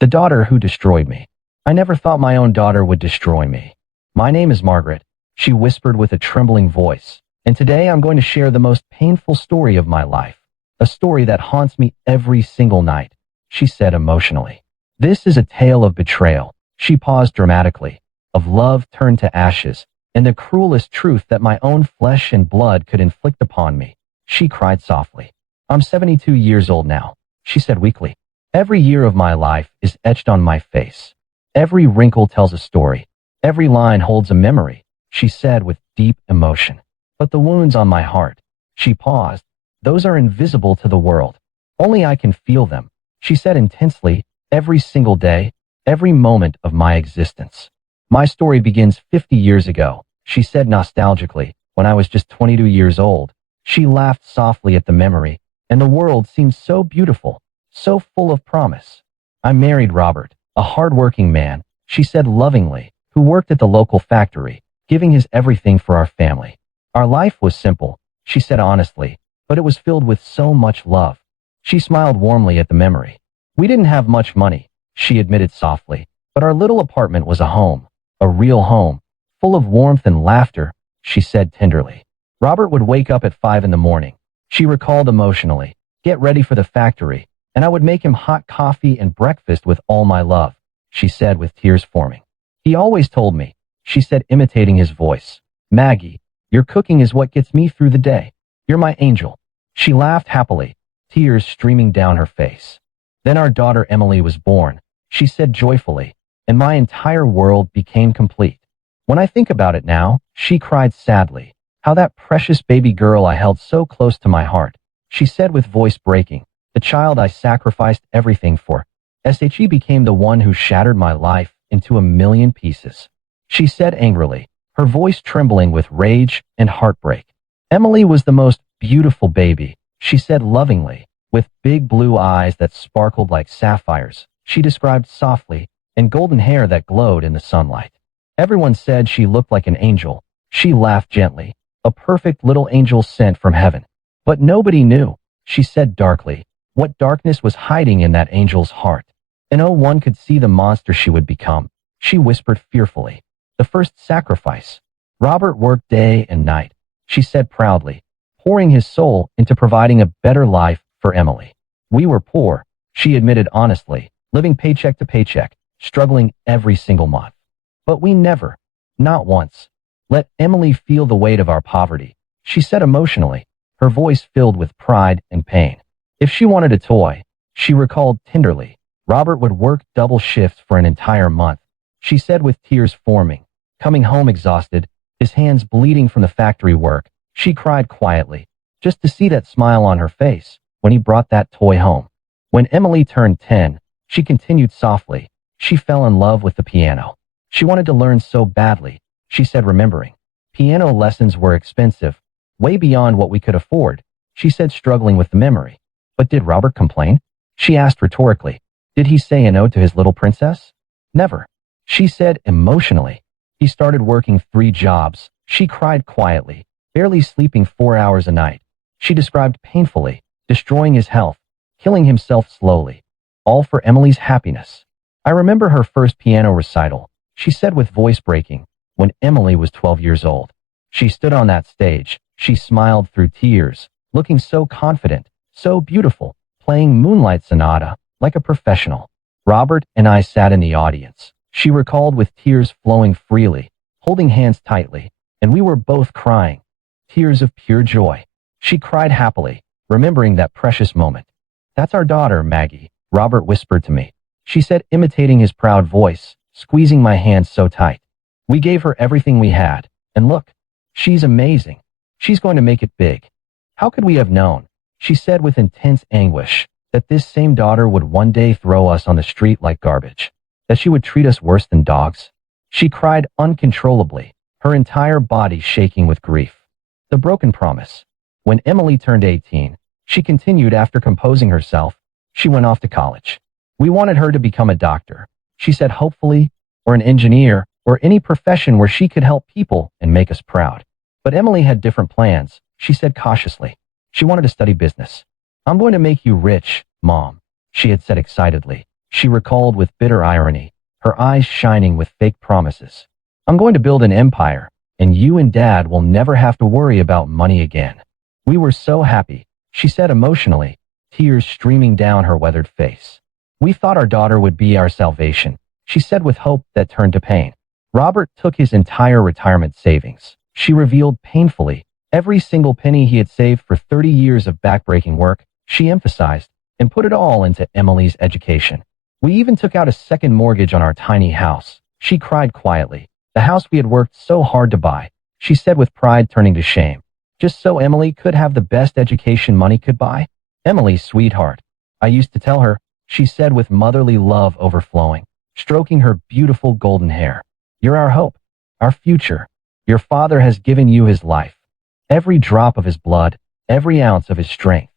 The daughter who destroyed me. I never thought my own daughter would destroy me. My name is Margaret, she whispered with a trembling voice, and today I'm going to share the most painful story of my life. A story that haunts me every single night, she said emotionally. This is a tale of betrayal, she paused dramatically, of love turned to ashes, and the cruelest truth that my own flesh and blood could inflict upon me. She cried softly. I'm 72 years old now, she said weakly. Every year of my life is etched on my face. Every wrinkle tells a story. Every line holds a memory, she said with deep emotion. But the wounds on my heart, she paused, those are invisible to the world. Only I can feel them, she said intensely, every single day, every moment of my existence. My story begins 50 years ago, she said nostalgically, when I was just 22 years old. She laughed softly at the memory, and the world seemed so beautiful, so full of promise. I married Robert, a hard-working man, she said lovingly, who worked at the local factory, giving his everything for our family. Our life was simple, she said honestly, but it was filled with so much love. She smiled warmly at the memory. We didn't have much money, she admitted softly, but our little apartment was a home, a real home, full of warmth and laughter, she said tenderly. Robert would wake up at 5 in the morning, she recalled emotionally, get ready for the factory, and I would make him hot coffee and breakfast with all my love, she said with tears forming. He always told me, she said imitating his voice, Maggie, your cooking is what gets me through the day. You're my angel. She laughed happily, tears streaming down her face. Then our daughter Emily was born, she said joyfully, and my entire world became complete. When I think about it now, she cried sadly, how that precious baby girl I held so close to my heart, she said with voice breaking, the child I sacrificed everything for. She became the one who shattered my life into a million pieces. She said angrily, her voice trembling with rage and heartbreak. Emily was the most beautiful baby, she said lovingly, with big blue eyes that sparkled like sapphires, she described softly, and golden hair that glowed in the sunlight. Everyone said she looked like an angel. She laughed gently, a perfect little angel sent from heaven. But nobody knew, she said darkly, what darkness was hiding in that angel's heart. And oh, one could see the monster she would become, she whispered fearfully. The first sacrifice. Robert worked day and night, she said proudly, pouring his soul into providing a better life for Emily. We were poor, she admitted honestly, living paycheck to paycheck, struggling every single month. But we never, not once, let Emily feel the weight of our poverty, she said emotionally, her voice filled with pride and pain. If she wanted a toy, she recalled tenderly, Robert would work double shifts for an entire month, she said with tears forming. Coming home exhausted, his hands bleeding from the factory work, she cried quietly, just to see that smile on her face when he brought that toy home. When Emily turned 10, she continued softly, she fell in love with the piano. She wanted to learn so badly, she said remembering. Piano lessons were expensive, way beyond what we could afford, she said struggling with the memory. But did Robert complain? She asked rhetorically. Did he say a no to his little princess? Never, she said emotionally. He started working 3 jobs, she cried quietly, barely sleeping 4 hours a night. She described painfully, destroying his health, killing himself slowly, all for Emily's happiness. I remember her first piano recital, she said with voice breaking, when Emily was 12 years old. She stood on that stage, she smiled through tears, looking so confident, so beautiful, playing Moonlight Sonata like a professional. Robert and I sat in the audience, she recalled with tears flowing freely, holding hands tightly, and we were both crying, tears of pure joy. She cried happily, remembering that precious moment. That's our daughter, Maggie, Robert whispered to me, she said imitating his proud voice, squeezing my hand so tight. We gave her everything we had, and look, she's amazing. She's going to make it big. How could we have known, she said with intense anguish, that this same daughter would one day throw us on the street like garbage, that she would treat us worse than dogs? She cried uncontrollably, her entire body shaking with grief. The broken promise. When Emily turned 18, she continued after composing herself, she went off to college. We wanted her to become a doctor, she said hopefully, or an engineer, or any profession where she could help people and make us proud. But Emily had different plans, she said cautiously. She wanted to study business. I'm going to make you rich, Mom, she had said excitedly, she recalled with bitter irony, her eyes shining with fake promises. I'm going to build an empire, and you and Dad will never have to worry about money again. We were so happy, she said emotionally, tears streaming down her weathered face. We thought our daughter would be our salvation, she said with hope that turned to pain. Robert took his entire retirement savings. She revealed painfully, every single penny he had saved for 30 years of backbreaking work, she emphasized, and put it all into Emily's education. We even took out a second mortgage on our tiny house. She cried quietly. The house we had worked so hard to buy, she said with pride turning to shame. Just so Emily could have the best education money could buy? Emily's sweetheart. I used to tell her, she said with motherly love overflowing, stroking her beautiful golden hair. You're our hope, our future. Your father has given you his life. Every drop of his blood, every ounce of his strength.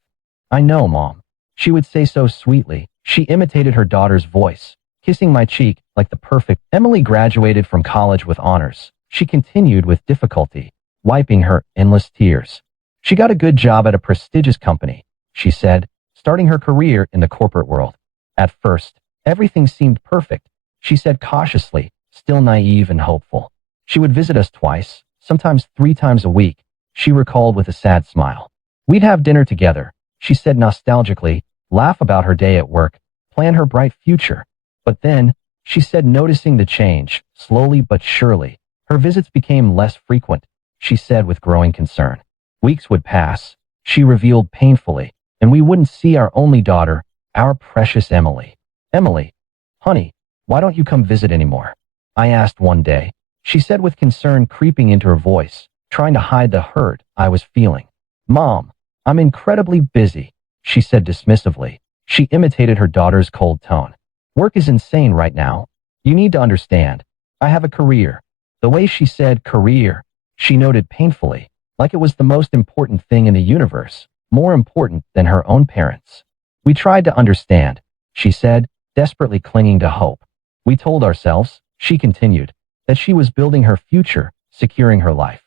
I know, Mom. She would say so sweetly. She imitated her daughter's voice, kissing my cheek like the perfect. Emily graduated from college with honors. She continued with difficulty, wiping her endless tears. She got a good job at a prestigious company, she said, starting her career in the corporate world. At first, everything seemed perfect, she said cautiously, still naive and hopeful. She would visit us twice, sometimes 3 times a week, she recalled with a sad smile. We'd have dinner together, she said nostalgically, laugh about her day at work, plan her bright future. But then, she said, noticing the change, slowly but surely, her visits became less frequent, she said with growing concern. Weeks would pass, she revealed painfully, and we wouldn't see our only daughter, our precious Emily. Emily, honey, why don't you come visit anymore? I asked one day. She said with concern creeping into her voice, trying to hide the hurt I was feeling. Mom, I'm incredibly busy, she said dismissively. She imitated her daughter's cold tone. Work is insane right now. You need to understand. I have a career. The way she said career, she noted painfully, like it was the most important thing in the universe, more important than her own parents. We tried to understand, she said, desperately clinging to hope. We told ourselves, she continued, that she was building her future, securing her life.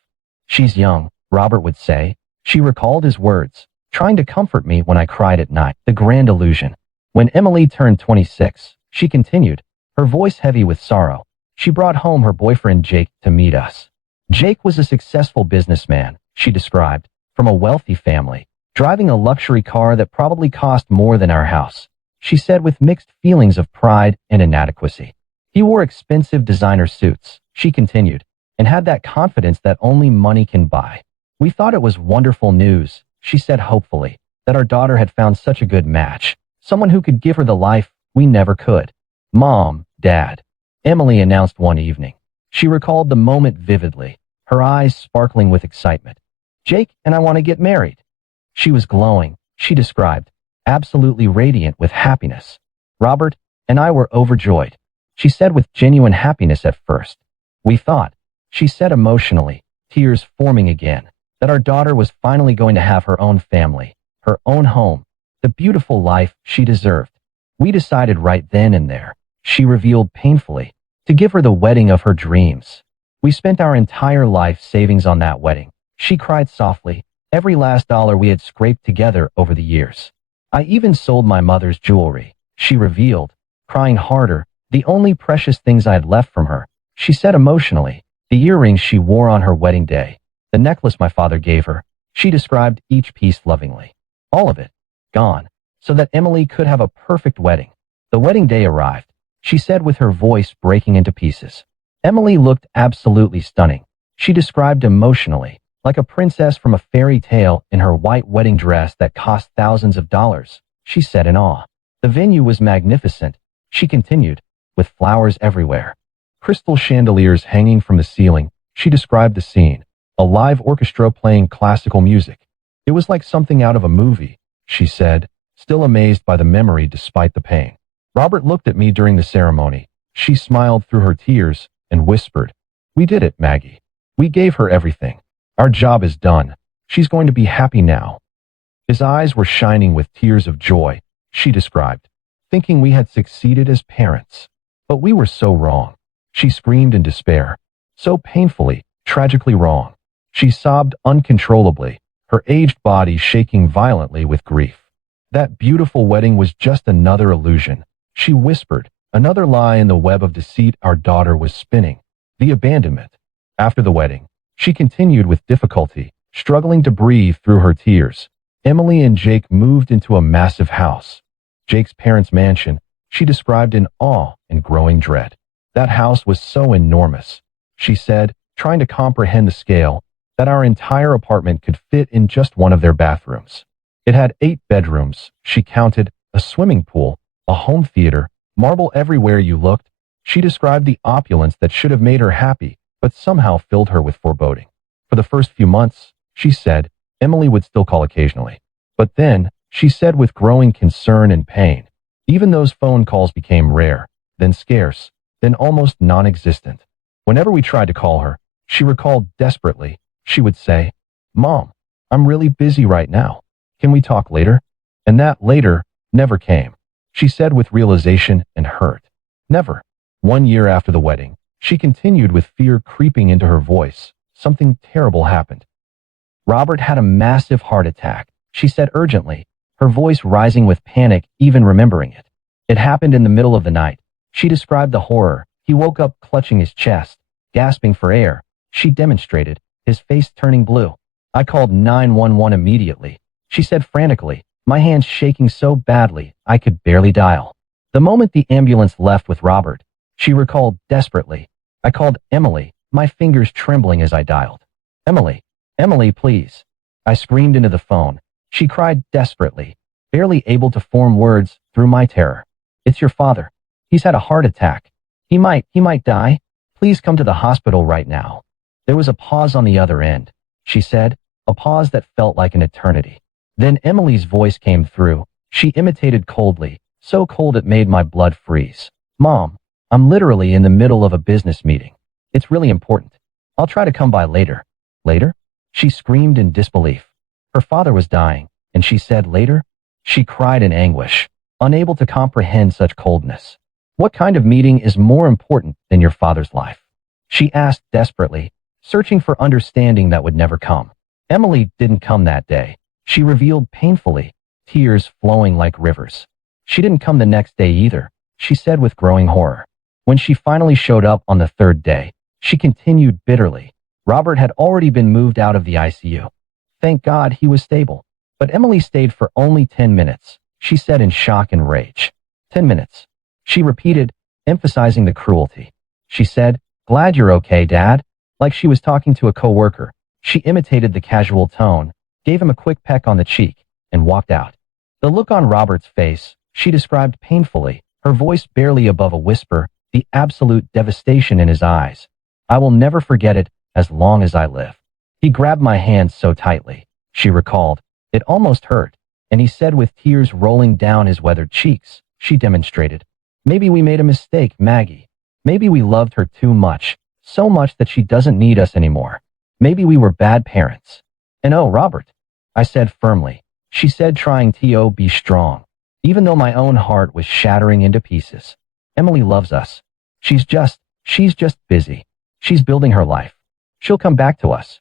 She's young, Robert would say. She recalled his words, trying to comfort me when I cried at night. The grand illusion. When Emily turned 26, she continued, her voice heavy with sorrow. She brought home her boyfriend Jake to meet us. Jake was a successful businessman, she described, from a wealthy family, driving a luxury car that probably cost more than our house, she said with mixed feelings of pride and inadequacy. He wore expensive designer suits, she continued, and had that confidence that only money can buy. We thought it was wonderful news, she said hopefully, that our daughter had found such a good match, someone who could give her the life we never could. Mom, Dad, Emily announced one evening. She recalled the moment vividly, her eyes sparkling with excitement. Jake and I want to get married. She was glowing, she described, absolutely radiant with happiness. Robert and I were overjoyed, she said with genuine happiness at first. We thought, she said emotionally, tears forming again, that our daughter was finally going to have her own family, her own home, the beautiful life she deserved. We decided right then and there, she revealed painfully, to give her the wedding of her dreams. We spent our entire life savings on that wedding, she cried softly, every last dollar we had scraped together over the years. I even sold my mother's jewelry, she revealed, crying harder, the only precious things I had left from her, she said emotionally, the earrings she wore on her wedding day, the necklace my father gave her, she described each piece lovingly. All of it, gone, so that Emily could have a perfect wedding. The wedding day arrived, she said with her voice breaking into pieces. Emily looked absolutely stunning, she described emotionally, like a princess from a fairy tale in her white wedding dress that cost thousands of dollars, she said in awe. The venue was magnificent, she continued, with flowers everywhere. Crystal chandeliers hanging from the ceiling, she described the scene, a live orchestra playing classical music. It was like something out of a movie, she said, still amazed by the memory despite the pain. Robert looked at me during the ceremony. She smiled through her tears and whispered, "We did it, Maggie. We gave her everything. Our job is done. She's going to be happy now." His eyes were shining with tears of joy, she described, thinking we had succeeded as parents. But we were so wrong. She screamed in despair. So painfully, tragically wrong. She sobbed uncontrollably, her aged body shaking violently with grief. That beautiful wedding was just another illusion, She whispered, another lie in the web of deceit our daughter was spinning. The abandonment. After the wedding, she continued with difficulty, struggling to breathe through her tears. Emily and Jake moved into a massive house. Jake's parents' mansion, she described in awe and growing dread. That house was so enormous, she said, trying to comprehend the scale, that our entire apartment could fit in just one of their bathrooms. It had 8 bedrooms, she counted, a swimming pool, a home theater, marble everywhere you looked. She described the opulence that should have made her happy, but somehow filled her with foreboding. For the first few months, she said, Emily would still call occasionally. But then, she said with growing concern and pain, even those phone calls became rare, then scarce, then almost non-existent. Whenever we tried to call her, she recalled desperately, she would say, Mom, I'm really busy right now. Can we talk later? And that later never came. She said with realization and hurt. Never. 1 year after the wedding, she continued with fear creeping into her voice. Something terrible happened. Robert had a massive heart attack, she said urgently, her voice rising with panic even remembering it. It happened in the middle of the night. She described the horror. He woke up clutching his chest, gasping for air. She demonstrated, his face turning blue. I called 911 immediately, she said frantically, my hands shaking so badly I could barely dial. The moment the ambulance left with Robert, she recalled desperately, I called Emily, my fingers trembling as I dialed. Emily, Emily, please. I screamed into the phone. She cried desperately, barely able to form words through my terror. It's your father. He's had a heart attack. He might die. Please come to the hospital right now. There was a pause on the other end, she said, a pause that felt like an eternity. Then Emily's voice came through. She imitated coldly, so cold it made my blood freeze. Mom, I'm literally in the middle of a business meeting. It's really important. I'll try to come by later. Later? She screamed in disbelief. Her father was dying, and she said later? She cried in anguish, unable to comprehend such coldness. What kind of meeting is more important than your father's life? She asked desperately, searching for understanding that would never come. Emily didn't come that day. She revealed painfully, tears flowing like rivers. She didn't come the next day either, she said with growing horror. When she finally showed up on the 3rd day, she continued bitterly. Robert had already been moved out of the ICU. Thank God he was stable. But Emily stayed for only 10 minutes, she said in shock and rage. 10 minutes. She repeated, emphasizing the cruelty. She said, glad you're okay, Dad. Like she was talking to a coworker. She imitated the casual tone, gave him a quick peck on the cheek, and walked out. The look on Robert's face, she described painfully, her voice barely above a whisper, the absolute devastation in his eyes. I will never forget it as long as I live. He grabbed my hand so tightly, she recalled. It almost hurt, and he said with tears rolling down his weathered cheeks, she demonstrated. Maybe we made a mistake, Maggie. Maybe we loved her too much, so much that she doesn't need us anymore. Maybe we were bad parents. And oh, Robert, I said firmly. She said trying to be strong, even though my own heart was shattering into pieces. Emily loves us. She's just busy. She's building her life. She'll come back to us.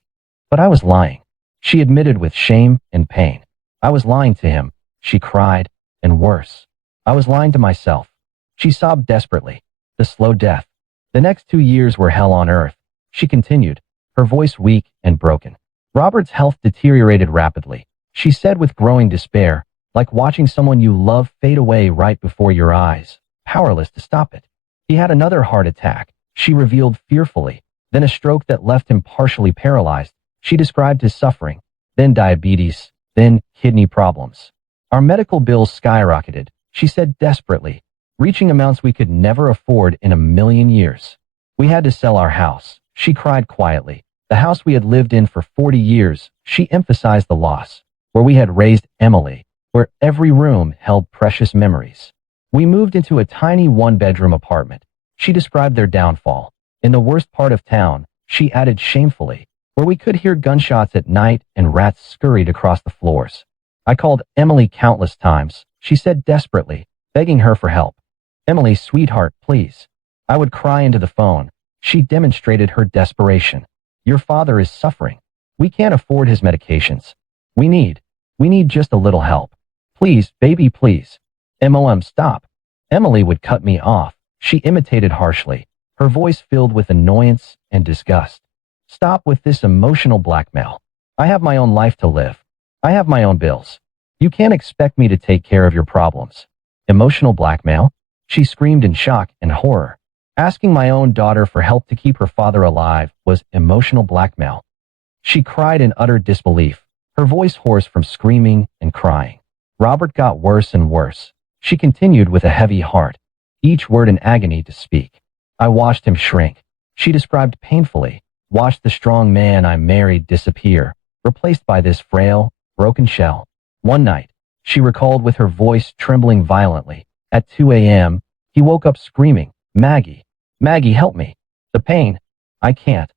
But I was lying. She admitted with shame and pain. I was lying to him, she cried, and worse. I was lying to myself. She sobbed desperately. The slow death. The next 2 years were hell on earth, she continued, her voice weak and broken. Robert's health deteriorated rapidly, she said with growing despair, like watching someone you love fade away right before your eyes, powerless to stop it. He had another heart attack, she revealed fearfully, then a stroke that left him partially paralyzed. She described his suffering, then diabetes, then kidney problems. Our medical bills skyrocketed, she said desperately, reaching amounts we could never afford in a million years. We had to sell our house, she cried quietly. The house we had lived in for 40 years, she emphasized the loss, where we had raised Emily, where every room held precious memories. We moved into a tiny 1-bedroom apartment. She described their downfall. In the worst part of town, she added shamefully, where we could hear gunshots at night and rats scurried across the floors. I called Emily countless times, she said desperately, begging her for help. Emily, sweetheart, please. I would cry into the phone. She demonstrated her desperation. Your father is suffering. We can't afford his medications. We need just a little help. Please, baby, please. Stop. Emily would cut me off. She imitated harshly, her voice filled with annoyance and disgust. Stop with this emotional blackmail. I have my own life to live. I have my own bills. You can't expect me to take care of your problems. Emotional blackmail? She screamed in shock and horror. Asking my own daughter for help to keep her father alive was emotional blackmail. She cried in utter disbelief, her voice hoarse from screaming and crying. Robert got worse and worse. She continued with a heavy heart, each word in agony to speak. I watched him shrink. She described painfully, watched the strong man I married disappear, replaced by this frail, broken shell. One night, she recalled with her voice trembling violently, at 2 a.m., he woke up screaming, Maggie, Maggie, help me. The pain. I can't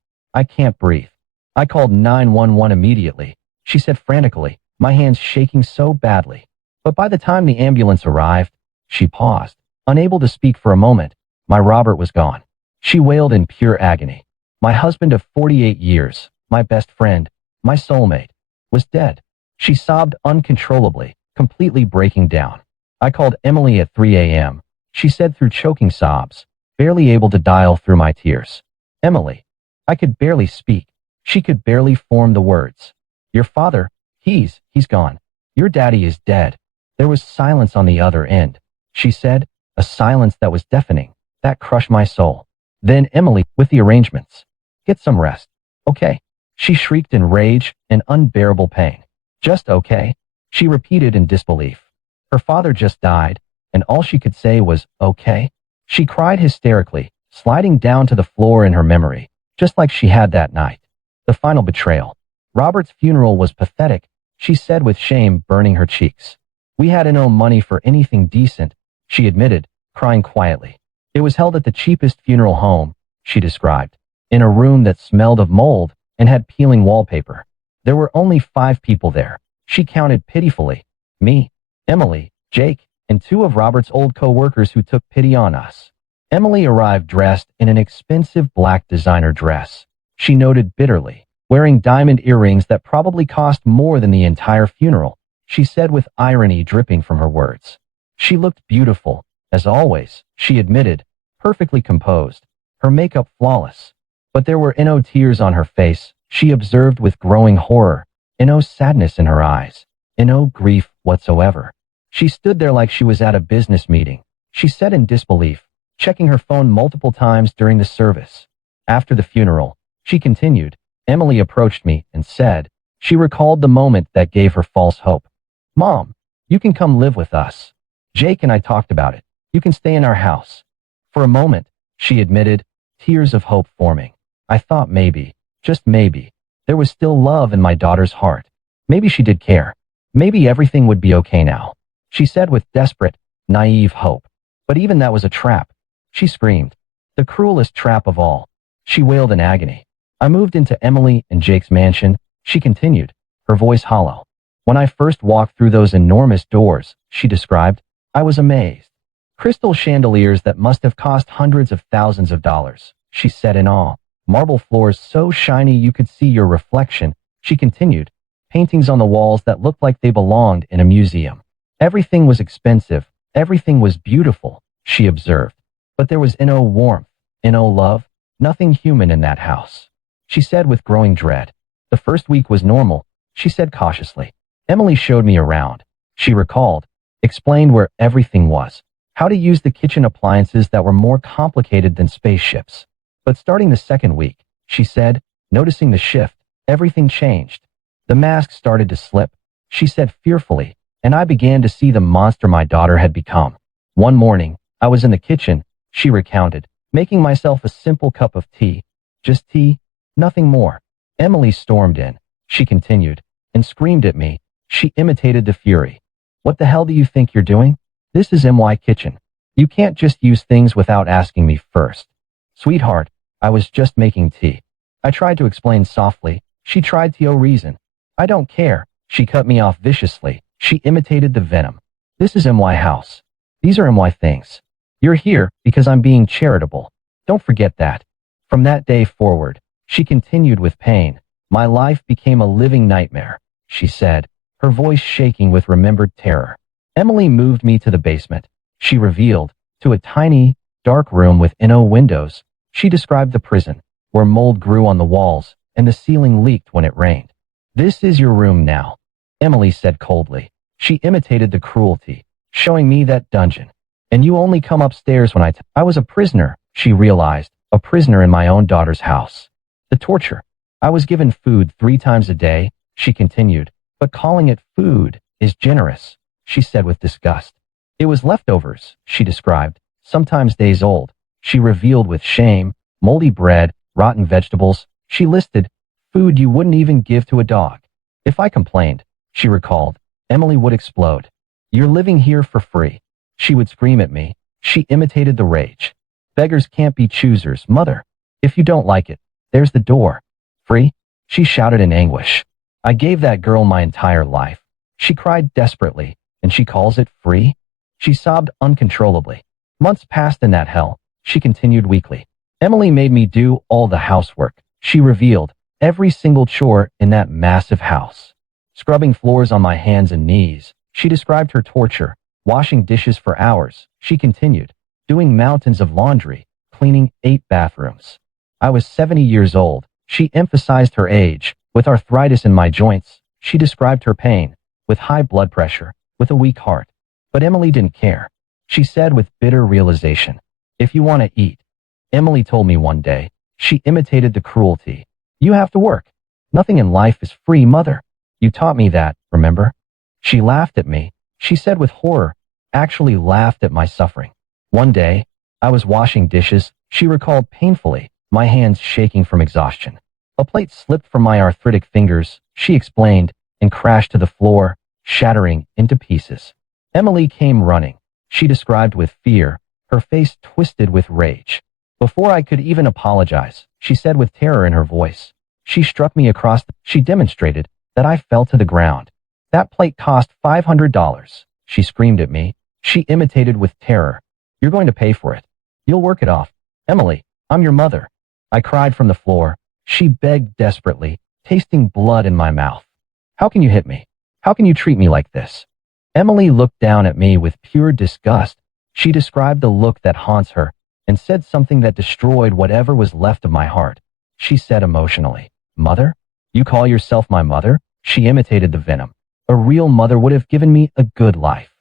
breathe. I called 911 immediately, she said frantically, my hands shaking so badly. But by the time the ambulance arrived, she paused, unable to speak for a moment. My Robert was gone. She wailed in pure agony. My husband of 48 years, my best friend, my soulmate, was dead. She sobbed uncontrollably, completely breaking down. I called Emily at 3 a.m., she said through choking sobs, barely able to dial through my tears. Emily. I could barely speak. She could barely form the words. Your father, he's gone. Your daddy is dead. There was silence on the other end. She said, a silence that was deafening, that crushed my soul. Then Emily, with the arrangements. Get some rest. Okay. She shrieked in rage and unbearable pain. Just okay? She repeated in disbelief. Her father just died, and all she could say was, okay? She cried hysterically, sliding down to the floor in her memory, just like she had that night. The final betrayal. Robert's funeral was pathetic, she said with shame burning her cheeks. We had no money for anything decent, she admitted, crying quietly. It was held at the cheapest funeral home, she described, in a room that smelled of mold and had peeling wallpaper. There were only 5 people there. She counted pitifully. Me, Emily, Jake, and 2 of Robert's old co-workers who took pity on us. Emily arrived dressed in an expensive black designer dress, she noted bitterly, wearing diamond earrings that probably cost more than the entire funeral, she said with irony dripping from her words. She looked beautiful, as always, she admitted, perfectly composed, her makeup flawless. But there were no tears on her face, she observed with growing horror, no sadness in her eyes, no grief whatsoever. She stood there like she was at a business meeting, she said in disbelief, checking her phone multiple times during the service. After the funeral, she continued, Emily approached me and said, she recalled the moment that gave her false hope. Mom, you can come live with us. Jake and I talked about it. You can stay in our house. For a moment, she admitted, tears of hope forming. I thought maybe, just maybe, there was still love in my daughter's heart. Maybe she did care. Maybe everything would be okay now. She said with desperate, naive hope. But even that was a trap. She screamed. The cruelest trap of all. She wailed in agony. I moved into Emily and Jake's mansion, she continued, her voice hollow. When I first walked through those enormous doors, she described, I was amazed. Crystal chandeliers that must have cost hundreds of thousands of dollars, she said in awe. Marble floors so shiny you could see your reflection, she continued. Paintings on the walls that looked like they belonged in a museum. Everything was expensive, everything was beautiful, she observed. But there was no warmth, no love, nothing human in that house. She said with growing dread. The first week was normal, she said cautiously. Emily showed me around. She recalled, explained where everything was, how to use the kitchen appliances that were more complicated than spaceships. But starting the second week, she said, noticing the shift, everything changed. The mask started to slip, she said fearfully, and I began to see the monster my daughter had become. One morning, I was in the kitchen, she recounted, making myself a simple cup of tea. Just tea, nothing more. Emily stormed in, she continued, and screamed at me. She imitated the fury. What the hell do you think you're doing? This is my kitchen. You can't just use things without asking me first. Sweetheart, I was just making tea. I tried to explain softly. She tried to reason. I don't care. She cut me off viciously. She imitated the venom. This is my house. These are my things. You're here because I'm being charitable. Don't forget that. From that day forward, she continued with pain. My life became a living nightmare, she said, her voice shaking with remembered terror. Emily moved me to the basement. She revealed, to a tiny, dark room with no windows. She described the prison, where mold grew on the walls and the ceiling leaked when it rained. This is your room now, Emily said coldly. She imitated the cruelty, showing me that dungeon. And you only come upstairs when I was a prisoner, she realized, a prisoner in my own daughter's house. The torture. I was given food 3 times a day, she continued, but calling it food is generous, she said with disgust. It was leftovers, she described, sometimes days old. She revealed with shame, moldy bread, rotten vegetables. She listed food you wouldn't even give to a dog. If I complained, she recalled, Emily would explode. You're living here for free. She would scream at me. She imitated the rage. Beggars can't be choosers, mother. If you don't like it, there's the door. Free? She shouted in anguish. I gave that girl my entire life. She cried desperately, and she calls it free? She sobbed uncontrollably. Months passed in that hell, she continued weakly. Emily made me do all the housework. She revealed every single chore in that massive house. Scrubbing floors on my hands and knees, she described her torture. Washing dishes for hours, she continued, doing mountains of laundry, cleaning 8 bathrooms. I was 70 years old. She emphasized her age. With arthritis in my joints, she described her pain, with high blood pressure, with a weak heart. But Emily didn't care. She said with bitter realization, if you want to eat. Emily told me one day, she imitated the cruelty. You have to work. Nothing in life is free, mother. You taught me that, remember? She laughed at me. She said with horror, actually laughed at my suffering. One day, I was washing dishes, she recalled painfully, my hands shaking from exhaustion. A plate slipped from my arthritic fingers, she explained, and crashed to the floor, shattering into pieces. Emily came running. She described with fear, her face twisted with rage. Before I could even apologize, she said with terror in her voice. She struck me across she demonstrated that I fell to the ground. That plate cost $500. She screamed at me. She imitated with terror. You're going to pay for it. You'll work it off. Emily, I'm your mother. I cried from the floor. She begged desperately, tasting blood in my mouth. How can you hit me? How can you treat me like this? Emily looked down at me with pure disgust. She described the look that haunts her and said something that destroyed whatever was left of my heart. She said emotionally, Mother? You call yourself my mother? She imitated the venom. A real mother would have given me a good life.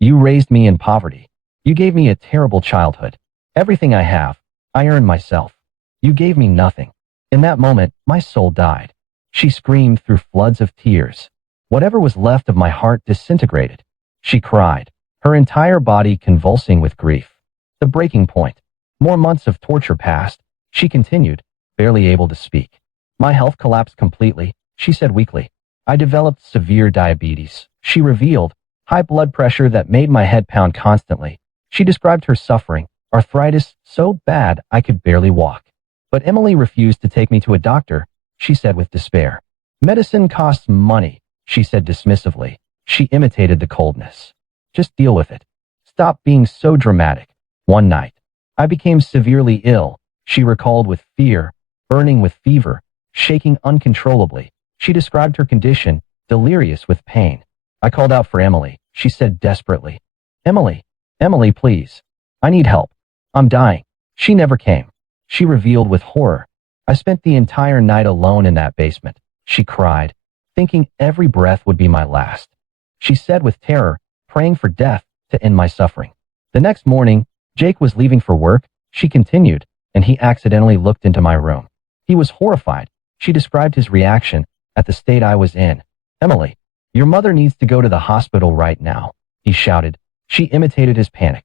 You raised me in poverty. You gave me a terrible childhood. Everything I have, I earned myself. You gave me nothing. In that moment, my soul died. She screamed through floods of tears. Whatever was left of my heart disintegrated. She cried, her entire body convulsing with grief. The breaking point. More months of torture passed. She continued, barely able to speak. My health collapsed completely, she said weakly. I developed severe diabetes. She revealed, high blood pressure that made my head pound constantly. She described her suffering, arthritis so bad I could barely walk. But Emily refused to take me to a doctor, she said with despair. Medicine costs money, she said dismissively. She imitated the coldness. Just deal with it. Stop being so dramatic. One night, I became severely ill, she recalled with fear, burning with fever, shaking uncontrollably. She described her condition, delirious with pain. I called out for Emily, she said desperately. Emily, Emily, please. I need help. I'm dying. She never came. She revealed with horror. I spent the entire night alone in that basement, she cried, thinking every breath would be my last. She said with terror, praying for death to end my suffering. The next morning, Jake was leaving for work, she continued, and he accidentally looked into my room. He was horrified. She described his reaction at the state I was in. Emily, your mother needs to go to the hospital right now, he shouted. She imitated his panic.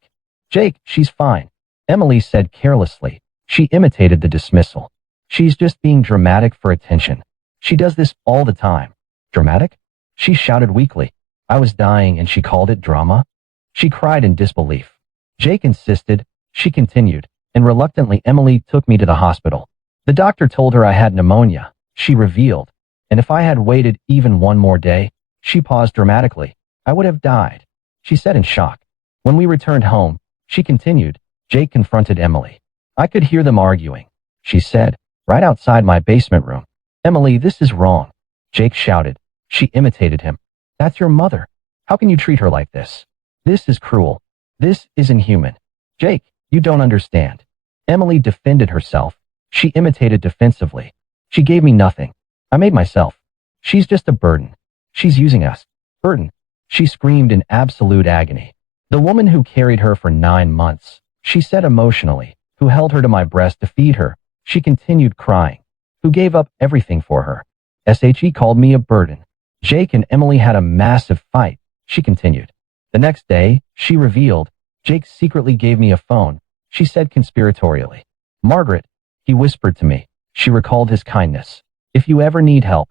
Jake, she's fine, Emily said carelessly. She imitated the dismissal. She's just being dramatic for attention. She does this all the time. Dramatic? She shouted weakly. I was dying and she called it drama? She cried in disbelief. Jake insisted, she continued, and reluctantly Emily took me to the hospital. The doctor told her I had pneumonia, she revealed, and if I had waited even one more day, she paused dramatically, I would have died, she said in shock. When we returned home, she continued, Jake confronted Emily. I could hear them arguing, she said, right outside my basement room. Emily, this is wrong, Jake shouted. She imitated him. That's your mother. How can you treat her like this? This is cruel. This isn't human. Jake, you don't understand. Emily defended herself. She imitated defensively. She gave me nothing. I made myself. She's just a burden. She's using us. Burden. She screamed in absolute agony. The woman who carried her for 9 months, she said emotionally, who held her to my breast to feed her, she continued crying, who gave up everything for her. SHE called me a burden. Jake and Emily had a massive fight, she continued. The next day, she revealed, Jake secretly gave me a phone, she said conspiratorially. Margaret, he whispered to me. She recalled his kindness. If you ever need help,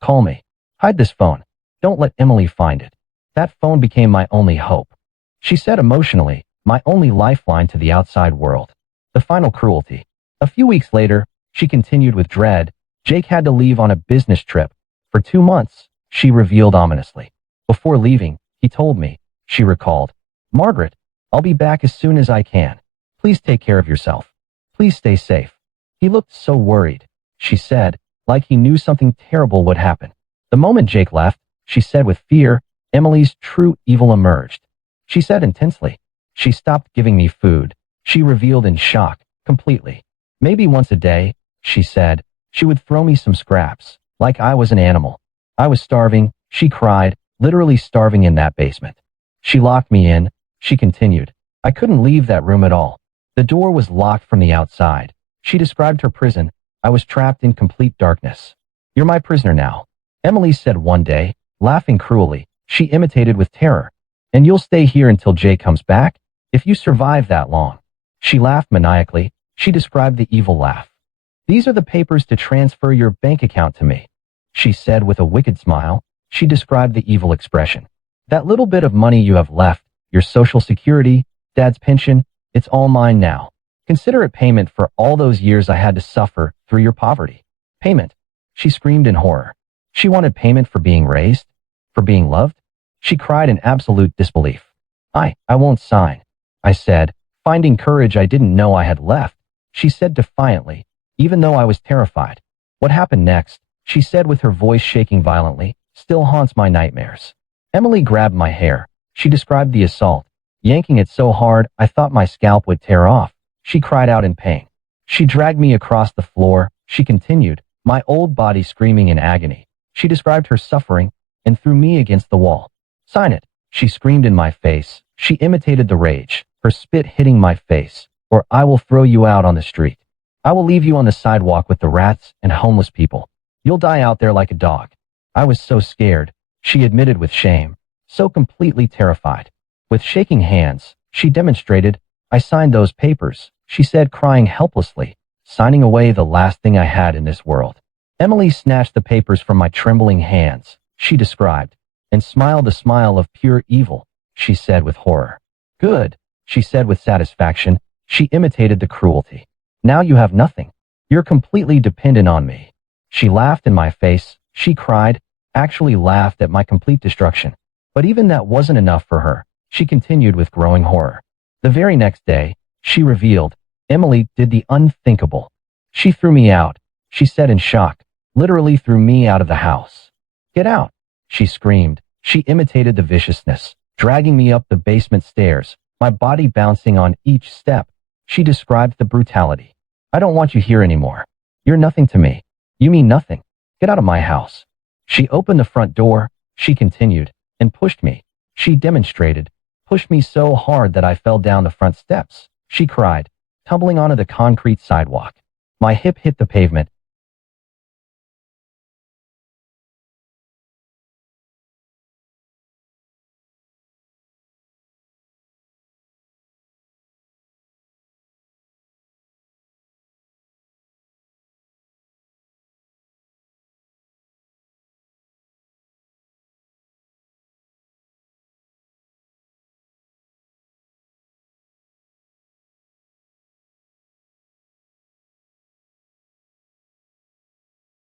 call me. Hide this phone. Don't let Emily find it. That phone became my only hope. She said emotionally, my only lifeline to the outside world. The final cruelty. A few weeks later, she continued with dread. Jake had to leave on a business trip. For 2 months, she revealed ominously. Before leaving, he told me, she recalled, Margaret, I'll be back as soon as I can. Please take care of yourself. Please stay safe. He looked so worried, she said, like he knew something terrible would happen. The moment Jake left, she said with fear, Emily's true evil emerged. She said intensely. She stopped giving me food. She revealed in shock, completely. Maybe once a day, she said, she would throw me some scraps, like I was an animal. I was starving, she cried, literally starving in that basement. She locked me in, she continued. I couldn't leave that room at all. The door was locked from the outside. She described her prison. I was trapped in complete darkness. You're my prisoner now, Emily said one day, laughing cruelly. She imitated with terror. And you'll stay here until Jay comes back, if you survive that long. She laughed maniacally. She described the evil laugh. These are the papers to transfer your bank account to me, she said with a wicked smile. She described the evil expression. That little bit of money you have left, your social security, dad's pension, it's all mine now. Consider it payment for all those years I had to suffer through your poverty. Payment. She screamed in horror. She wanted payment for being raised, for being loved. She cried in absolute disbelief. I won't sign, I said, finding courage I didn't know I had left. She said defiantly, even though I was terrified. What happened next, she said with her voice shaking violently, still haunts my nightmares. Emily grabbed my hair. She described the assault, yanking it so hard I thought my scalp would tear off. She cried out in pain. She dragged me across the floor, she continued, my old body screaming in agony. She described her suffering and threw me against the wall. Sign it, she screamed in my face. She imitated the rage, her spit hitting my face, or I will throw you out on the street. I will leave you on the sidewalk with the rats and homeless people. You'll die out there like a dog. I was so scared, she admitted with shame, so completely terrified. With shaking hands, she demonstrated, I signed those papers, she said, crying helplessly, signing away the last thing I had in this world. Emily snatched the papers from my trembling hands, she described, and smiled a smile of pure evil, she said with horror. Good, she said with satisfaction. She imitated the cruelty. Now you have nothing. You're completely dependent on me. She laughed in my face. She cried, actually laughed at my complete destruction. But even that wasn't enough for her. She continued with growing horror. The very next day, she revealed, Emily did the unthinkable. She threw me out, she said in shock, literally threw me out of the house. Get out, she screamed. She imitated the viciousness, dragging me up the basement stairs, my body bouncing on each step. She described the brutality. I don't want you here anymore. You're nothing to me. You mean nothing. Get out of my house. She opened the front door, she continued, and pushed me. She demonstrated, pushed me so hard that I fell down the front steps. She cried, tumbling onto the concrete sidewalk. My hip hit the pavement.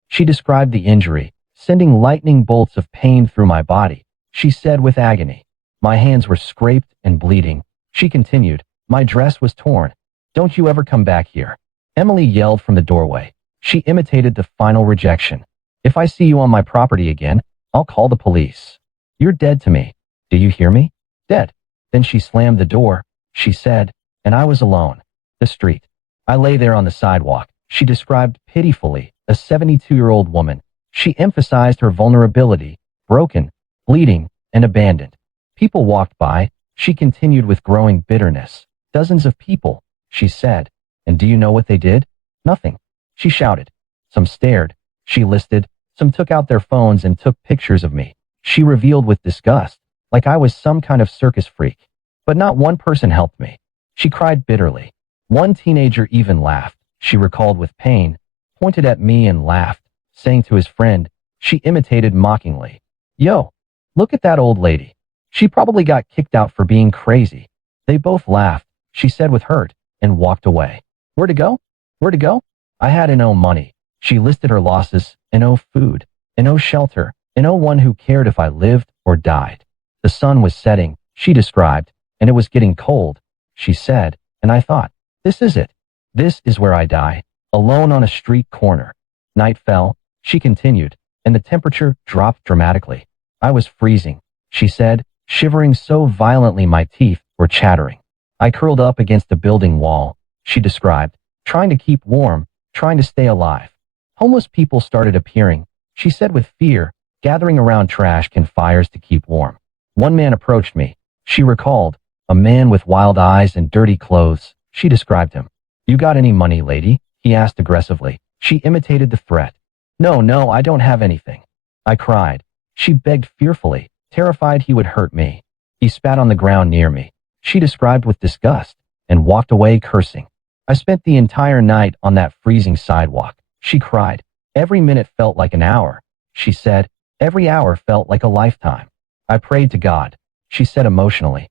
She described the injury, sending lightning bolts of pain through my body. She said with agony. My hands were scraped and bleeding. She continued, my dress was torn. Don't you ever come back here. Emily yelled from the doorway. She imitated the final rejection. If I see you on my property again, I'll call the police. You're dead to me. Do you hear me? Dead. Then she slammed the door, she said, and I was alone. The street. I lay there on the sidewalk. She described pitifully, a 72-year-old woman. She emphasized her vulnerability, broken, bleeding, and abandoned. People walked by. She continued with growing bitterness. Dozens of people, she said. And do you know what they did? Nothing. She shouted. Some stared. She listed. Some took out their phones and took pictures of me. She revealed with disgust, like I was some kind of circus freak. But not one person helped me. She cried bitterly. One teenager even laughed. She recalled with pain, pointed at me and laughed, saying to his friend, she imitated mockingly, "Yo, look at that old lady. She probably got kicked out for being crazy." They both laughed, she said with hurt, and walked away. Where to go? Where to go? I had no money. She listed her losses, and no food, and no shelter, and no one who cared if I lived or died. The sun was setting, she described, and it was getting cold, she said, and I thought, this is it. This is where I die, alone on a street corner. Night fell, she continued, and the temperature dropped dramatically. I was freezing, she said, shivering so violently my teeth were chattering. I curled up against a building wall, she described, trying to keep warm, trying to stay alive. Homeless people started appearing, she said with fear, gathering around trash can fires to keep warm. One man approached me, she recalled, a man with wild eyes and dirty clothes, she described him. You got any money, lady? He asked aggressively. She imitated the threat. No, I don't have anything. I cried. She begged fearfully, terrified he would hurt me. He spat on the ground near me, she described with disgust, and walked away cursing. I spent the entire night on that freezing sidewalk, she cried. Every minute felt like an hour, she said. Every hour felt like a lifetime. I prayed to God, she said emotionally.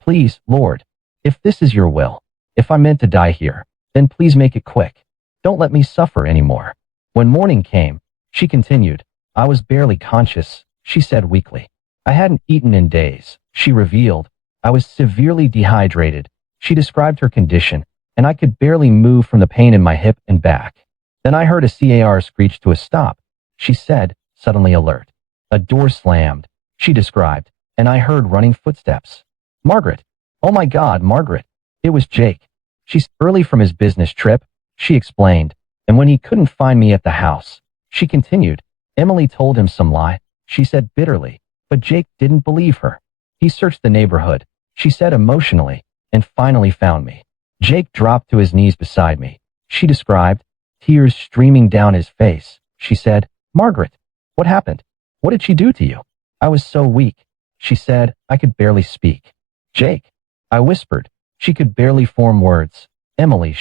Please, Lord, if this is your will, if I'm meant to die here, then please make it quick. Don't let me suffer anymore. When morning came, she continued, I was barely conscious, she said weakly. I hadn't eaten in days, she revealed. I was severely dehydrated. She described her condition, and I could barely move from the pain in my hip and back. Then I heard a car screech to a stop, she said, suddenly alert. A door slammed, she described, and I heard running footsteps. Margaret. Oh my God, Margaret. It was Jake. She's early from his business trip, she explained, and when he couldn't find me at the house, she continued, Emily told him some lie, she said bitterly, but Jake didn't believe her. He searched the neighborhood, she said emotionally, and finally found me. Jake dropped to his knees beside me, she described, tears streaming down his face. She said, Margaret, what happened? What did she do to you? I was so weak, she said, I could barely speak. Jake, I whispered. She could barely form words. Emily,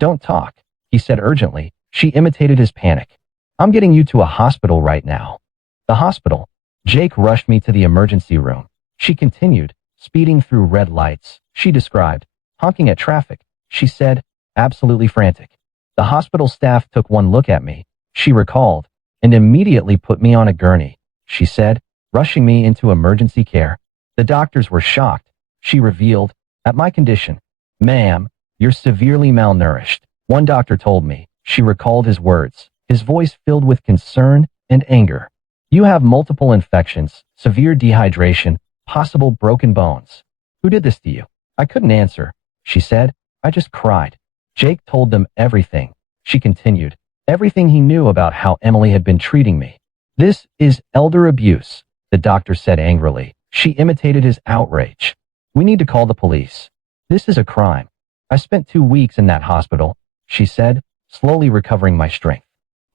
don't talk, he said urgently. She imitated his panic. I'm getting you to a hospital right now. The hospital. Jake rushed me to the emergency room. She continued, speeding through red lights, she described, honking at traffic, she said, absolutely frantic. The hospital staff took one look at me, she recalled, and immediately put me on a gurney, she said, rushing me into emergency care. The doctors were shocked, she revealed, at my condition. Ma'am, you're severely malnourished, one doctor told me. She recalled his words, his voice filled with concern and anger. You have multiple infections, severe dehydration, possible broken bones. Who did this to you? I couldn't answer, she said. I just cried. Jake told them everything, she continued, everything he knew about how Emily had been treating me. This is elder abuse, the doctor said angrily. She imitated his outrage. We need to call the police. This is a crime. I spent 2 weeks in that hospital, she said, slowly recovering my strength.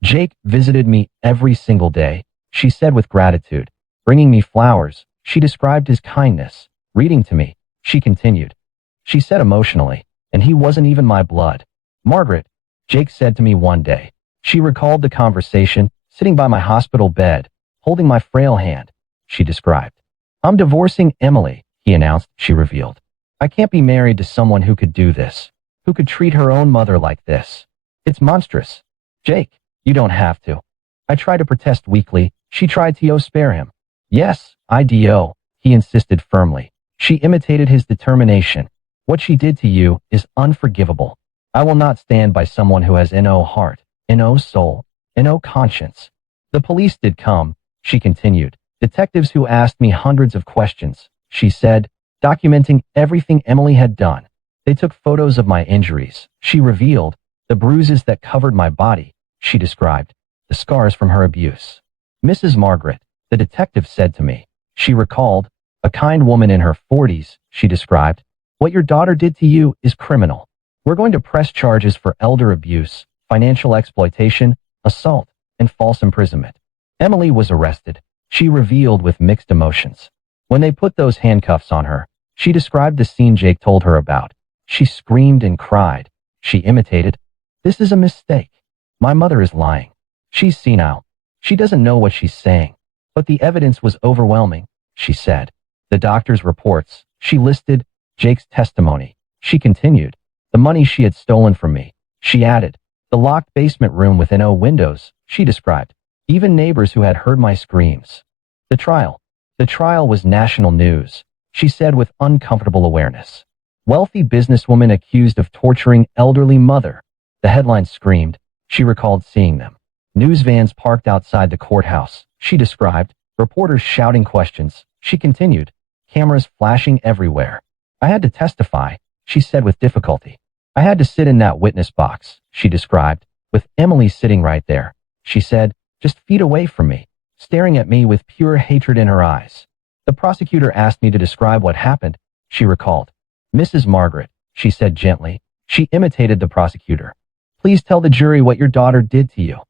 Jake visited me every single day, she said with gratitude, bringing me flowers. She described his kindness, reading to me, she continued. She said emotionally, and he wasn't even my blood. Margaret, Jake said to me one day. She recalled the conversation, sitting by my hospital bed, holding my frail hand, she described. I'm divorcing Emily, he announced, she revealed. I can't be married to someone who could do this, who could treat her own mother like this. It's monstrous. Jake, you don't have to. I tried to protest weakly. She tried to spare him. Yes, I do, he insisted firmly. She imitated his determination. What she did to you is unforgivable. I will not stand by someone who has no heart, no soul, no conscience. The police did come, she continued. Detectives who asked me hundreds of questions, she said, documenting everything Emily had done. They took photos of my injuries. She revealed the bruises that covered my body. She described the scars from her abuse. Mrs. Margaret, the detective said to me. She recalled, a kind woman in her 40s, she described, what your daughter did to you is criminal. We're going to press charges for elder abuse, financial exploitation, assault, and false imprisonment. Emily was arrested. She revealed with mixed emotions. When they put those handcuffs on her, she described the scene Jake told her about. She screamed and cried. She imitated, "This is a mistake. My mother is lying. She's senile. She doesn't know what she's saying." But the evidence was overwhelming, she said. The doctor's reports. She listed Jake's testimony. She continued, the money she had stolen from me. She added, the locked basement room with no windows, she described. Even neighbors who had heard my screams. The trial. The trial was national news, she said with uncomfortable awareness. Wealthy businesswoman accused of torturing elderly mother. The headline screamed. She recalled seeing them. News vans parked outside the courthouse, she described. Reporters shouting questions. She continued. Cameras flashing everywhere. I had to testify, she said with difficulty. I had to sit in that witness box, she described, with Emily sitting right there. She said, just feet away from me, staring at me with pure hatred in her eyes. The prosecutor asked me to describe what happened, she recalled. Mrs. Margaret, she said gently. She imitated the prosecutor. Please tell the jury what your daughter did to you.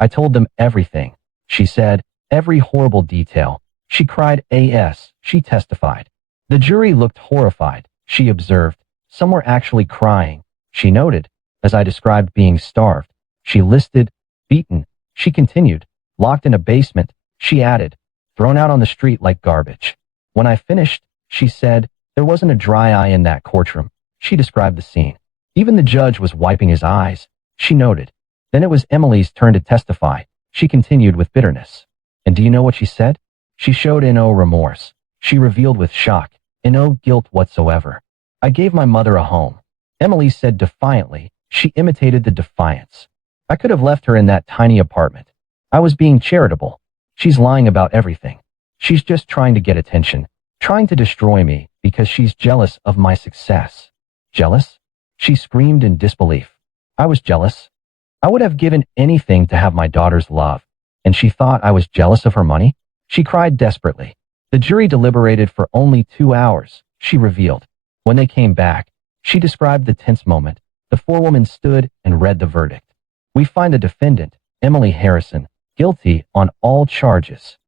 I told them everything, she said, every horrible detail. She cried as she testified. The jury looked horrified, she observed. Some were actually crying, she noted, as I described being starved. She listed, beaten, she continued, locked in a basement, she added, thrown out on the street like garbage. When I finished, she said, there wasn't a dry eye in that courtroom. She described the scene. Even the judge was wiping his eyes, she noted. Then it was Emily's turn to testify. She continued with bitterness. And do you know what she said? She showed no remorse. She revealed with shock, no guilt whatsoever. I gave my mother a home. Emily said defiantly. She imitated the defiance. I could have left her in that tiny apartment. I was being charitable. She's lying about everything. She's just trying to get attention, trying to destroy me because she's jealous of my success. Jealous? She screamed in disbelief. I was jealous. I would have given anything to have my daughter's love. And she thought I was jealous of her money? She cried desperately. The jury deliberated for only 2 hours, she revealed. When they came back, she described the tense moment. The forewoman stood and read the verdict. We find the defendant, Emily Harrison, guilty on all charges.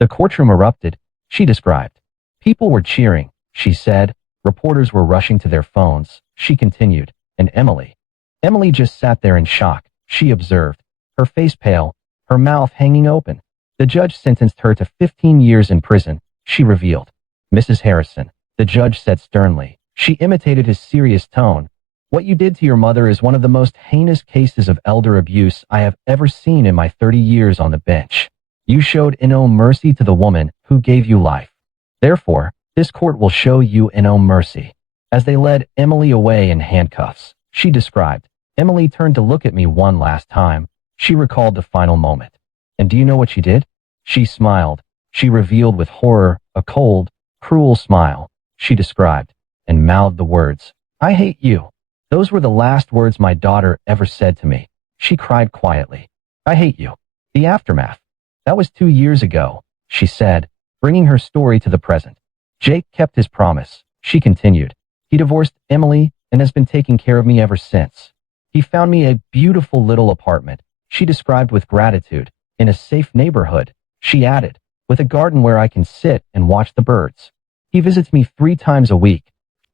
The courtroom erupted, she described. People were cheering, she said. Reporters were rushing to their phones, she continued. And Emily just sat there in shock, she observed, her face pale, her mouth hanging open. The judge sentenced her to 15 years in prison, she revealed. Mrs. Harrison, the judge said sternly. She imitated his serious tone. What you did to your mother is one of the most heinous cases of elder abuse I have ever seen in my 30 years on the bench. You showed no mercy to the woman who gave you life. Therefore, this court will show you no mercy. As they led Emily away in handcuffs, she described. Emily turned to look at me one last time. She recalled the final moment. And do you know what she did? She smiled. She revealed with horror, a cold, cruel smile. She described, and mouthed the words, I hate you. Those were the last words my daughter ever said to me. She cried quietly. I hate you. The aftermath. That was 2 years ago, she said, bringing her story to the present. Jake kept his promise, she continued. He divorced Emily and has been taking care of me ever since. He found me a beautiful little apartment, she described with gratitude, in a safe neighborhood, she added, with a garden where I can sit and watch the birds. He visits me 3 times a week,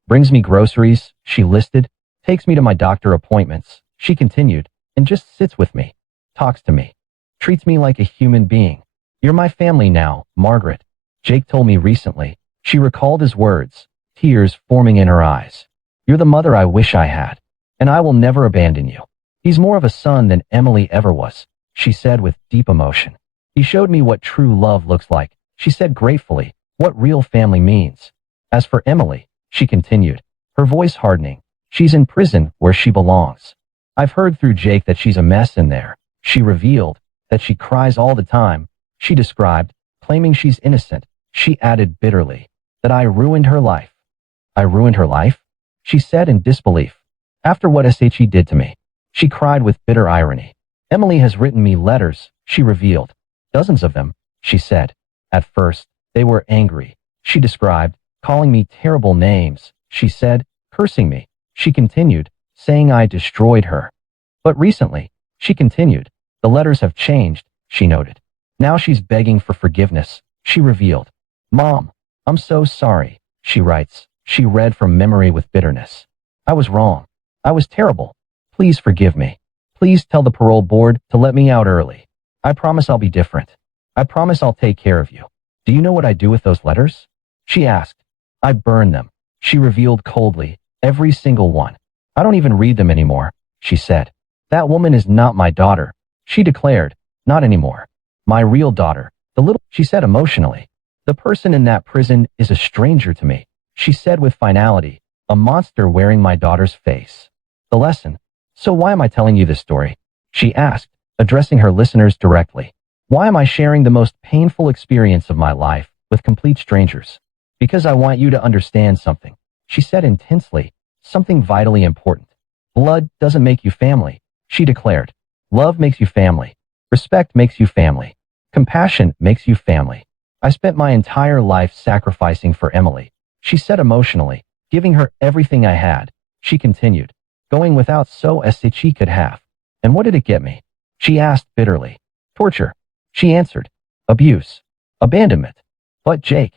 brings me groceries, she listed, takes me to my doctor appointments, she continued, and just sits with me, talks to me, treats me like a human being. You're my family now, Margaret, Jake told me recently. She recalled his words, tears forming in her eyes. You're the mother I wish I had, and I will never abandon you. He's more of a son than Emily ever was, she said with deep emotion. He showed me what true love looks like, she said gratefully, what real family means. As for Emily, she continued, her voice hardening, she's in prison where she belongs. I've heard through Jake that she's a mess in there. She revealed that she cries all the time, she described, claiming she's innocent. She added bitterly that I ruined her life. I ruined her life? she said in disbelief. After what SHE did to me. She cried with bitter irony. Emily has written me letters, she revealed. Dozens of them, she said. At first, they were angry, she described, calling me terrible names, she said, cursing me. She continued, saying I destroyed her. But recently, she continued, the letters have changed, she noted. Now she's begging for forgiveness, she revealed. Mom, I'm so sorry, she writes. She read from memory with bitterness. I was wrong. I was terrible. Please forgive me. Please tell the parole board to let me out early. I promise I'll be different. I promise I'll take care of you. Do you know what I do with those letters? She asked. I burn them, she revealed coldly, every single one. I don't even read them anymore, she said. That woman is not my daughter, she declared. Not anymore. My real daughter, she said emotionally. The person in that prison is a stranger to me, she said with finality, a monster wearing my daughter's face. The lesson. So why am I telling you this story? She asked, addressing her listeners directly. Why am I sharing the most painful experience of my life with complete strangers? Because I want you to understand something, she said intensely, something vitally important. Blood doesn't make you family, she declared. Love makes you family. Respect makes you family. Compassion makes you family. I spent my entire life sacrificing for Emily, she said emotionally, giving her everything I had. She continued, going without so as she could have. And what did it get me? She asked bitterly. Torture, she answered. Abuse. Abandonment. But Jake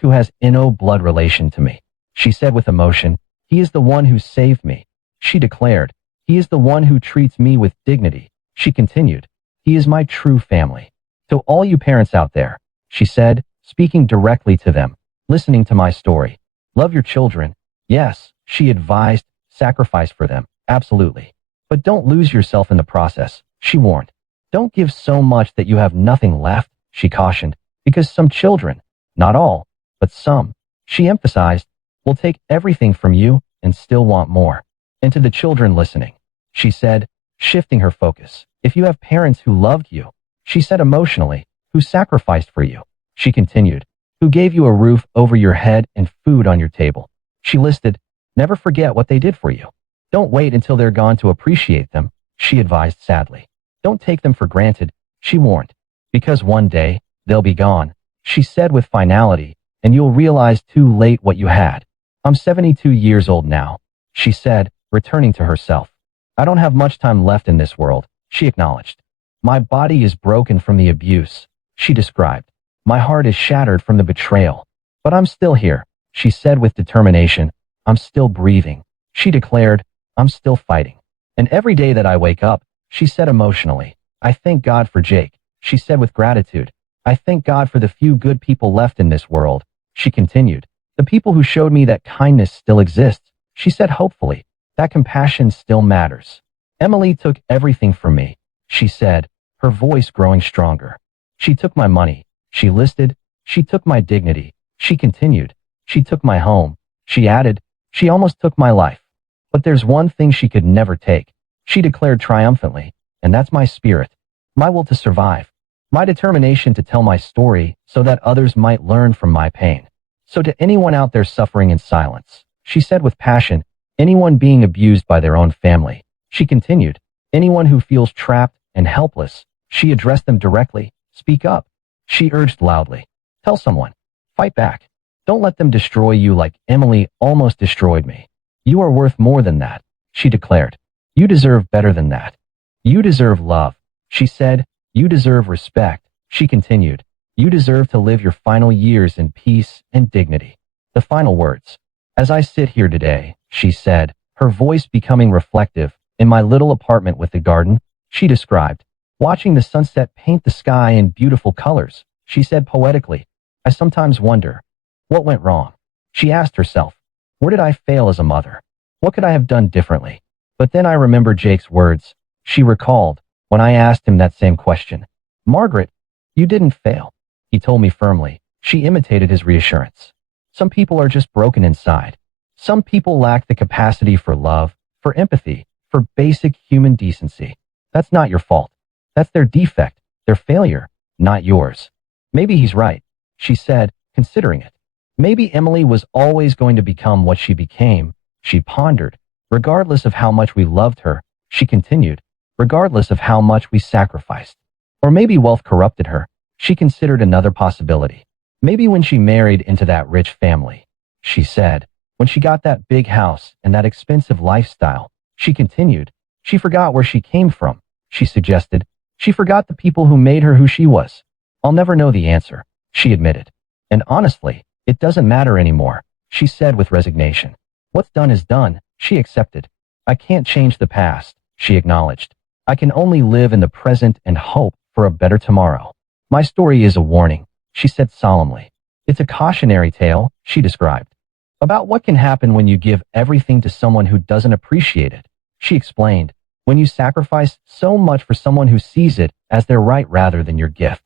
who has no blood relation to me, she said with emotion, he is the one who saved me, she declared. He is the one who treats me with dignity, she continued. He is my true family. To all you parents out there, she said, speaking directly to them, listening to my story. Love your children. Yes, she advised, sacrifice for them, absolutely. But don't lose yourself in the process, she warned. Don't give so much that you have nothing left, she cautioned, because some children, not all, but some, she emphasized, will take everything from you and still want more. And to the children listening, she said, shifting her focus, if you have parents who loved you, she said emotionally, who sacrificed for you, she continued, who gave you a roof over your head and food on your table. She listed, never forget what they did for you. Don't wait until they're gone to appreciate them, she advised sadly. Don't take them for granted, she warned, because one day, they'll be gone, she said with finality, and you'll realize too late what you had. I'm 72 years old now, she said, returning to herself. I don't have much time left in this world, she acknowledged. My body is broken from the abuse, she described. My heart is shattered from the betrayal. But I'm still here, she said with determination. I'm still breathing, she declared. I'm still fighting. And every day that I wake up, she said emotionally, I thank God for Jake, she said with gratitude. I thank God for the few good people left in this world, she continued. The people who showed me that kindness still exists, she said hopefully, that compassion still matters. Emily took everything from me, she said, her voice growing stronger. She took my money, she listed. She took my dignity, she continued. She took my home, she added. She almost took my life. But there's one thing she could never take, she declared triumphantly, and that's my spirit, my will to survive, my determination to tell my story so that others might learn from my pain. So to anyone out there suffering in silence, she said with passion, anyone being abused by their own family, she continued, anyone who feels trapped and helpless, she addressed them directly, speak up, she urged loudly. Tell someone. Fight back. Don't let them destroy you like Emily almost destroyed me. You are worth more than that, she declared. You deserve better than that. You deserve love, she said. You deserve respect, she continued. You deserve to live your final years in peace and dignity. The final words. As I sit here today, she said, her voice becoming reflective, in my little apartment with the garden, she described, watching the sunset paint the sky in beautiful colors, she said poetically. I sometimes wonder, what went wrong? She asked herself, where did I fail as a mother? What could I have done differently? But then I remember Jake's words, she recalled, when I asked him that same question. Margaret, you didn't fail, he told me firmly. She imitated his reassurance. Some people are just broken inside. Some people lack the capacity for love, for empathy, for basic human decency. That's not your fault. That's their defect, their failure, not yours. Maybe he's right, she said, considering it. Maybe Emily was always going to become what she became, She pondered. Regardless of how much we loved her, she continued, regardless of how much we sacrificed. Or maybe wealth corrupted her. She considered another possibility. Maybe when she married into that rich family, she said, when she got that big house and that expensive lifestyle, she continued, she forgot where she came from. She suggested, she forgot the people who made her who she was. I'll never know the answer, she admitted. And honestly, it doesn't matter anymore, she said with resignation. What's done is done, she accepted. I can't change the past, she acknowledged. I can only live in the present and hope for a better tomorrow. My story is a warning, she said solemnly. It's a cautionary tale, she described, about what can happen when you give everything to someone who doesn't appreciate it. She explained, when you sacrifice so much for someone who sees it as their right rather than your gift.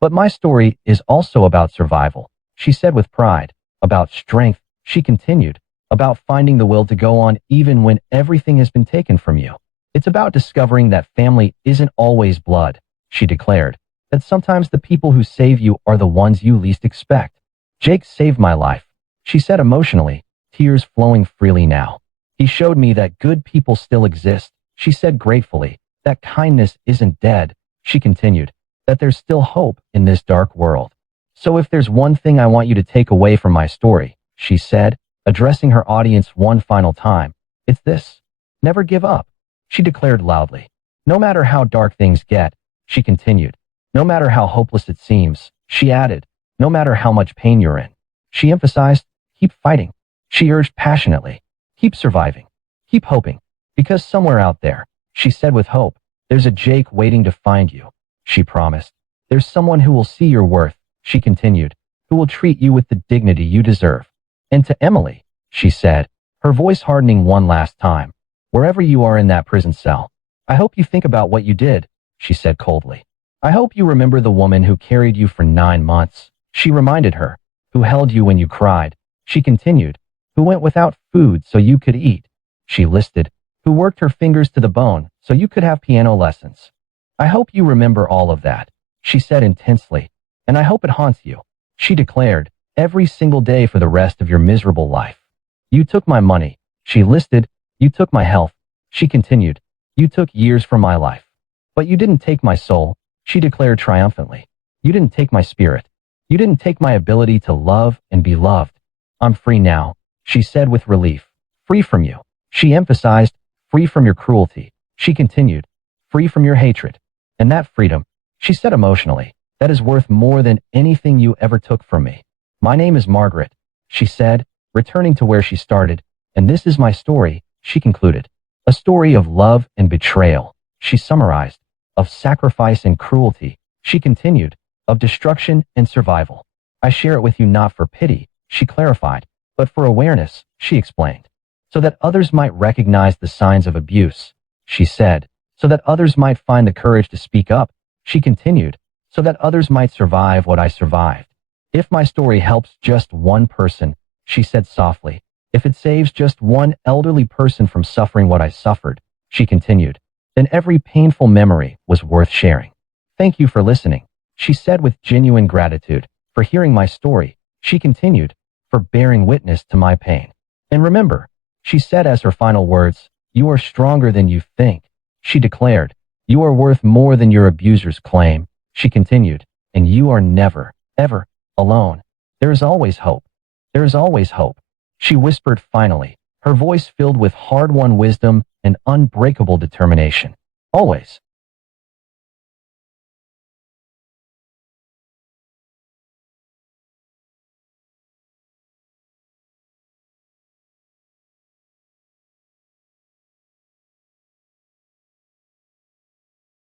But my story is also about survival, she said with pride, about strength, she continued, about finding the will to go on even when everything has been taken from you. It's about discovering that family isn't always blood, she declared, that sometimes the people who save you are the ones you least expect. Jake saved my life, she said emotionally, tears flowing freely now. He showed me that good people still exist, she said gratefully, that kindness isn't dead, she continued, that there's still hope in this dark world. So if there's one thing I want you to take away from my story, she said, addressing her audience one final time, it's this. Never give up, she declared loudly. No matter how dark things get, she continued. No matter how hopeless it seems, she added. No matter how much pain you're in, she emphasized. Keep fighting, she urged passionately. Keep surviving. Keep hoping. Because somewhere out there, she said with hope, there's a Jake waiting to find you, she promised. There's someone who will see your worth, she continued, who will treat you with the dignity you deserve. And to Emily, she said, her voice hardening one last time, wherever you are in that prison cell, I hope you think about what you did, she said coldly. I hope you remember the woman who carried you for 9 months, she reminded her, who held you when you cried, she continued, who went without food so you could eat, she listed, who worked her fingers to the bone so you could have piano lessons. I hope you remember all of that, she said intensely, and I hope it haunts you, she declared, every single day for the rest of your miserable life. You took my money, she listed, you took my health, she continued, you took years from my life. But you didn't take my soul, she declared triumphantly. You didn't take my spirit. You didn't take my ability to love and be loved. I'm free now, she said with relief. Free from you, she emphasized, free from your cruelty, she continued, free from your hatred. And that freedom, she said emotionally, that is worth more than anything you ever took from me. My name is Margaret, she said, returning to where she started, and this is my story, she concluded. A story of love and betrayal, she summarized, of sacrifice and cruelty, she continued, of destruction and survival. I share it with you not for pity, she clarified, but for awareness, she explained. So that others might recognize the signs of abuse, she said, so that others might find the courage to speak up, she continued, so that others might survive what I survived. If my story helps just one person, she said softly, if it saves just one elderly person from suffering what I suffered, she continued, then every painful memory was worth sharing. Thank you for listening, she said with genuine gratitude, for hearing my story, she continued, for bearing witness to my pain. And remember, she said as her final words, you are stronger than you think, she declared, you are worth more than your abusers claim, she continued, and you are never, ever, alone. There is always hope. There is always hope, she whispered finally, her voice filled with hard-won wisdom and unbreakable determination. Always.